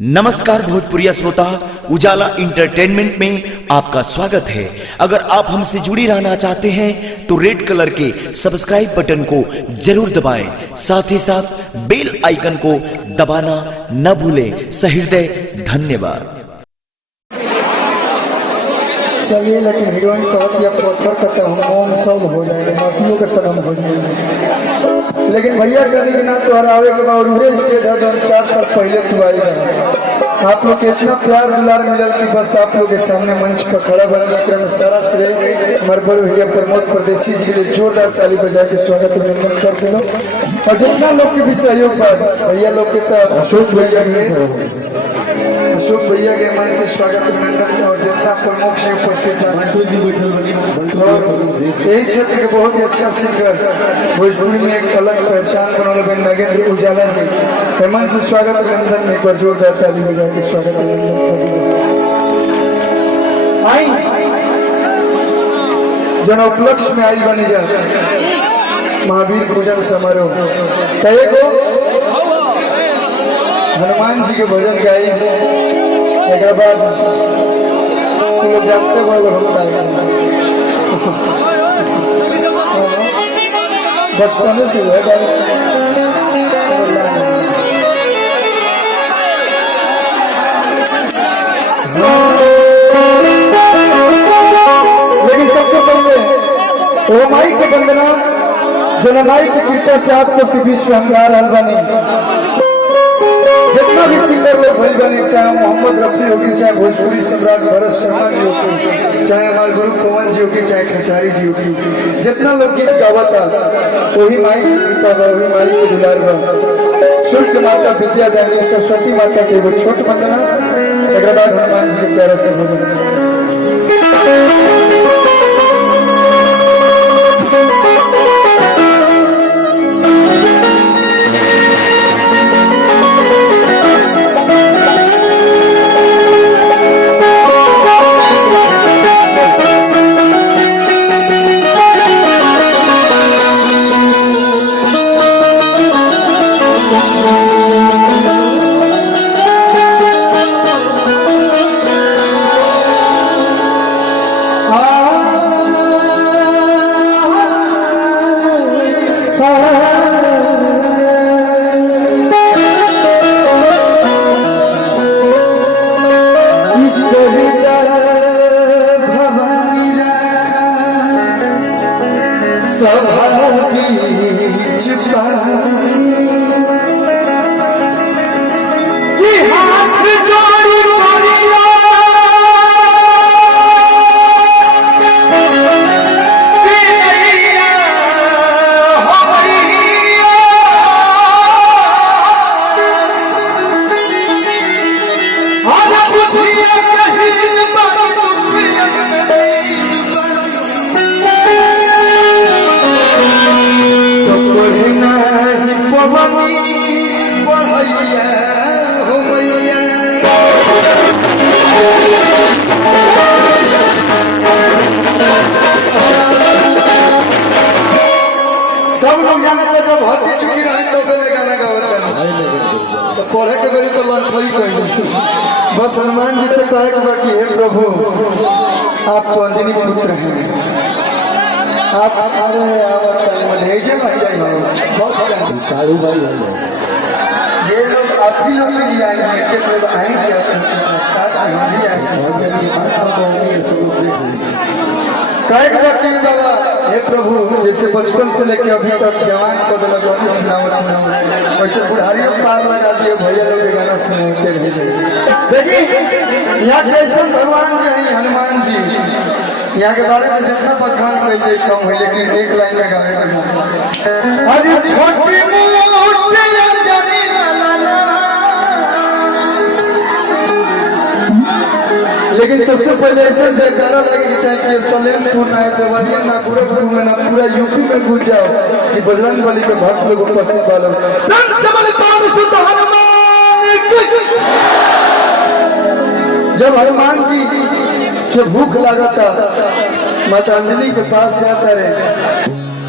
नमस्कार भोजपुरिया श्रोता, उजाला इंटरटेनमेंट में आपका स्वागत है। अगर आप हमसे जुड़ी रहना चाहते हैं तो रेड कलर के सब्सक्राइब बटन को जरूर दबाएं, साथ ही साथ बेल आइकन को दबाना न भूलें। सहृदय धन्यवाद। चलिए, लेकिन हीरोइन कहती है पत्थर का मोम सब हो जाएगा, माफियों का सनम हो जाएगा। लेकिन भैया कहने के ना तो हरावे के बाद उहे स्टेज है जो 4 साल पहले तू आई है। आप लोग के इतना प्यार दुलार मिलल कि बस आप लोग के सामने मंच पर खड़ा बनने के सारा श्रेय हमारे बड़े भैया प्रमोद परदेसी जी के लिए जोरदार ताली बजा के स्वागत अभिनंदन कर दिलो। और जितना लोग के भी सहयोग पर भैया लोग के तो अशोक भैया के मन से स्वागत अभिनंदन। और जितना प्रमुख से उपस्थित है यही क्षेत्र के बहुत ही अच्छा सिंगर भोजपुरी में एक अलग पहचान बनाने वाले नगेंद्र उजाला जी मन से स्वागत अभिनंदन में एक बार जोरदार ताली बजा के स्वागत अभिनंदन। आई जन उपलक्ष्य में आई बनी जा महावीर पूजन समारोह कहे को हनुमान जी के भजन गाई। एक बाद तुम लोग जानते हो बचपन से लेकिन सबसे पहले वो माई के वंदना जो माई की कृपा से आप सबके बीच में हंगार हल बनी। जितना भी सिंगर लोग भई बने, चाहे मोहम्मद रफी होगी, चाहे भोजपुरी सम्राट भरत शर्मा जी होगी, चाहे हमारे गुरु पवन जी होगी, चाहे खेसारी जी होगी, जितना लोग गीत गावता वही माई की कृपा बा, वही माई के दुलार बा। शुल्क माता विद्या देवी सरस्वती माता के वो छोट वंदना, एक बाद हनुमान जी के प्यारा से भजन। सब लोग जानते हैं जब हत्या चुकी रही तो पहले गाना गावता है तो पढ़े के बेरी तो लंठई कही बस हनुमान जी से कहे कि बाकी हे प्रभु आप अंजनी पुत्र हैं, आप अरे भेजे भाई जाइए बहुत सारू भाई ये लोग आप भी लोग लिए आएंगे के लोग आएंगे साथ में हम भी आएंगे कहे बाबा हे प्रभु जैसे बचपन से लेके अभी तक जवान को सुनाओ वैसे बुढ़ारी पार लगा दिए भैया लोग गाना सुनाते रहे। देखिए यहाँ कैसे भगवान जी हैं हनुमान जी, यहाँ के बारे में जितना पकवान कही कम है लेकिन एक लाइन में गाने अरे छोटी लेकिन सबसे पहले ऐसा जयकारा लगे चाहिए सलेमपुर ना देवरिया ना गोरखपुर में ना पूरा यूपी में घुस जाओ कि बजरंग बली के भक्त लोग उपस्थित वालों जब हनुमान जी के भूख लगा था माता अंजलि के पास जाता है,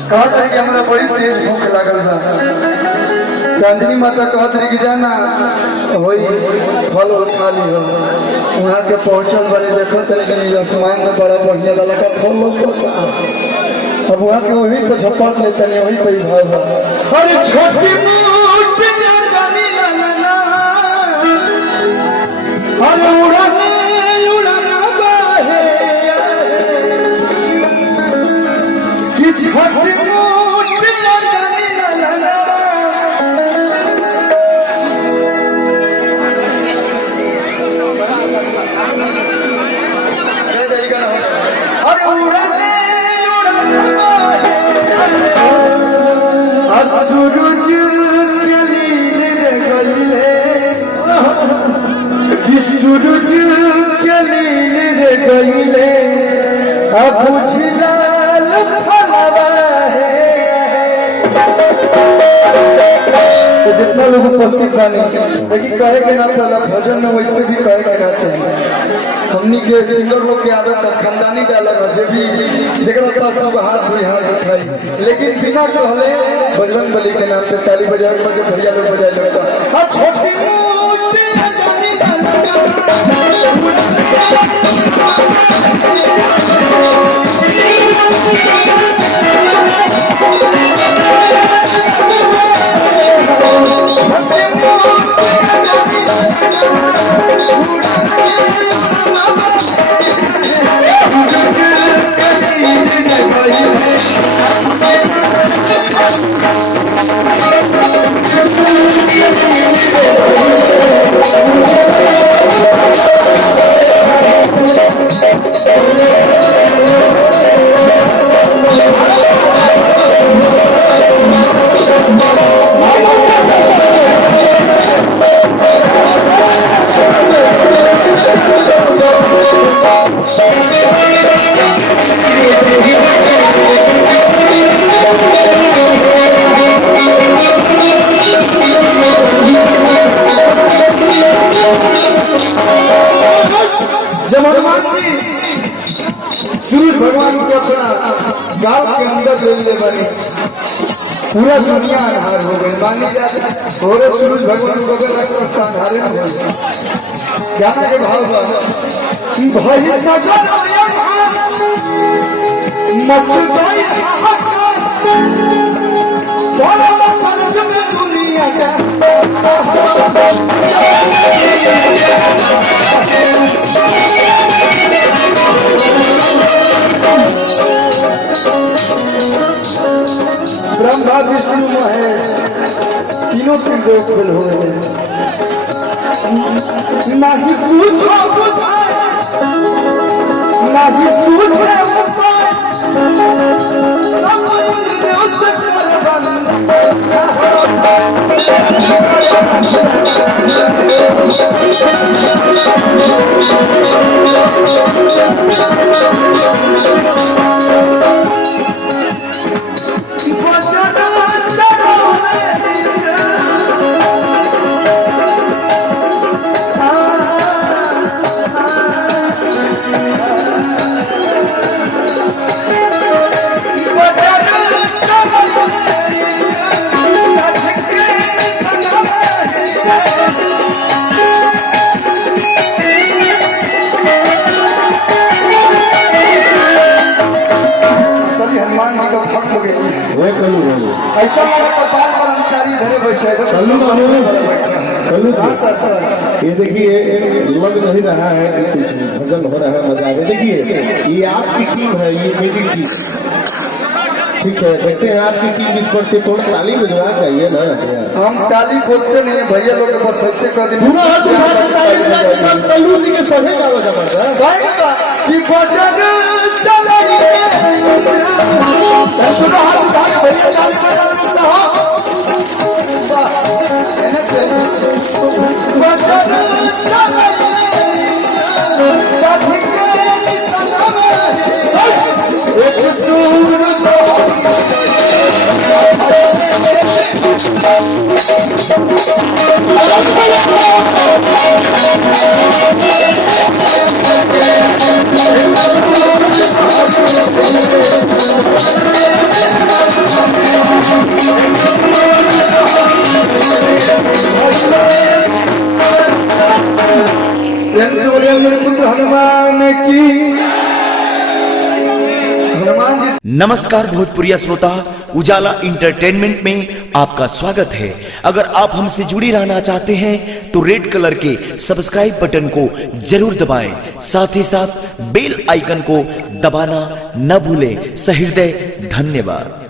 कहता है कि हमारा बड़ी तेज भूख लगल बा। अंजनी माता कहत रही कि जाना वही फल उठा ली हो वहाँ के पहुँचल बने देखो तरीके आसमान में बड़ा बढ़िया वाला का फल लौकता अब वहाँ के वही पे झपट लेते नहीं वही पे भाव अरे छोटी मोटिया जानी लाला अरे उड़ाने उड़ाना बाहे कि छोटी मोटिया जानी लाला अरे उड़ाने सूरज के नीले गईले कि सूरज के नीले गईले अब बुझलाल फलवा है तो जितना लोग उपस्थित बने लेकिन कहे के ना पहला भजन में वैसे भी कहे के ना चाहिए हमनी के सिंगर लोग के आदत खानदानी का अलग है भी जगह पास में हाथ हुई हाथ उठाई लेकिन बिना कहले बजरंग बली के नाम पे ताली बजाए बजे भैया लोग बजाए लगता हाँ छोटी मोटी जानी सूरज भगवान को अपना गाल के अंदर ले ले बनी पूरा दुनिया अंधार हो गई मानी जाए और सूरज भगवान को अगर रास्ता अंधारे हो गए ज्ञान के भाव भाई सजन मच जाए बड़ा चल जुए दुनिया ब्रह्मा विष्णु महेश तीनों देव फेल हो गए नहीं पूछो बुझाए नहीं सूझे उपाय सब इंद्रियों से ऐसा कपाल पर कर्मचारी धरे बैठे ये देखिए लग नहीं रहा है कि कुछ भजन हो रहा है मजा आ रहा है। देखिए ये आपकी टीम है ये मेरी टीम ठीक है देखते हैं आपकी टीम इस पर से थोड़ा ताली बजवा चाहिए ना हम ताली खोजते नहीं भैया लोग बस ऐसे कर दिन पूरा हाथ उठा के ताली बजा कल्लू जी के सभी का बजा पड़ता है कि भजन चलाइए पूरा हाथ उठा के भैया ताली बजा सकता हो भजन चलाइए साथी के सनम एक सूर प्रेम से बोलिए मेरे पुत्र हनुमान की। हनुमान जी नमस्कार भोजपुरिया श्रोता, उजाला इंटरटेनमेंट में आपका स्वागत है। अगर आप हमसे जुड़ी रहना चाहते हैं तो रेड कलर के सब्सक्राइब बटन को जरूर दबाएं, साथ ही साथ बेल आइकन को दबाना न भूलें। सहृदय धन्यवाद।